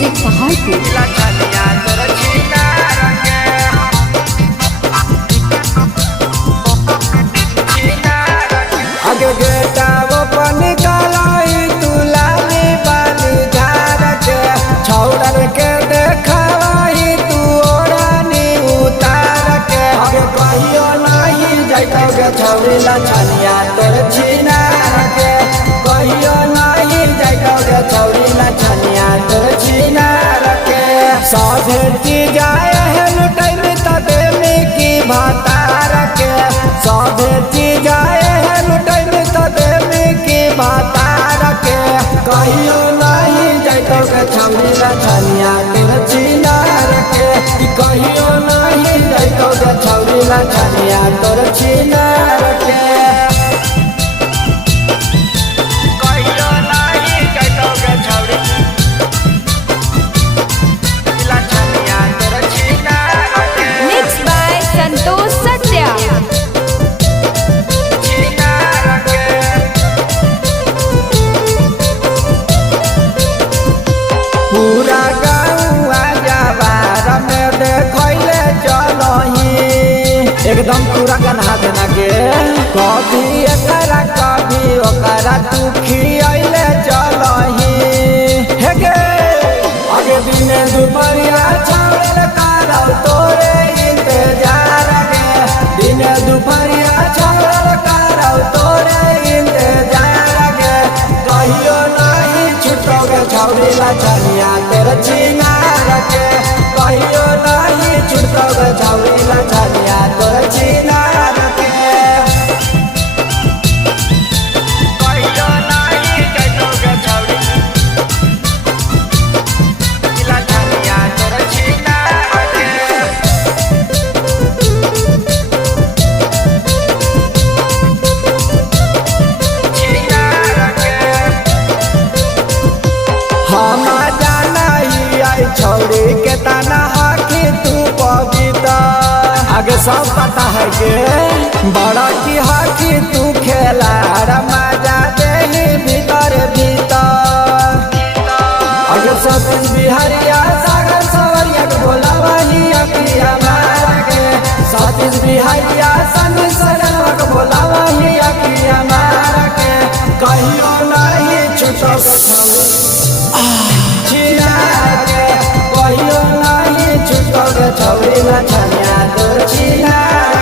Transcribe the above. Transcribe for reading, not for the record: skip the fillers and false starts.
Music Paharpur. आगे गेटा वो पानी कालाई तुलानी पानी झार के छौड़र के देखाई तू ओरानी उतार के आगे कहियो नहीं जाइतो गे छौड़ी ला छनिया तोर छिनार के कहियो नहीं जाइतो गे छौड़ी ला छनिया तोर छिनार के साधे जाए है लुटाई तबे में की भातार के साधे जाए है लुटाई तबे में की भातार के कहियो नहीं जाइतो के छौड़ी ला छनिया तोर छिनार के कहियो नहीं जाइतो के छौड़ी ला छनिया तोर छिनार के Mixed by संतोष सत्या। पूरा गाँव जवार में देखले चलही एकदम पूरा गन्हा देना के कभी एकरा कभी ओकरा तू खियले चलही हे गे आगे दिन दुपहरिया छावल करौ तोरे इंतजार गे दिन दुपहरिया छावल करौ तोरे इंतजार गे कहियो नहीं छुटोगे छौड़ी ला छनिया तेरे छिनार के कहियो नहीं छुटोगे छौड़ी ला छनिया तेरे छिनार के कहियो नहीं जाइतोगे छौड़ी ला छनिया तेरे छिनार के हम जाना ही आई छौड़ी के तना हाथी तू पविता आगे सब पता है के बड़ा की हाथी तू खेला मजा दे भीतर भीतर आगे सब बिहारिया सागर सवरिया के बोला वही अकिया मार के सतीश बिहारिया सन सजनवा के बोला वही अकिया मार के कहियो नहीं छुटो छौड़ी कहियो नहीं छुटोगे छौड़ी ला छनिया तोर छिनार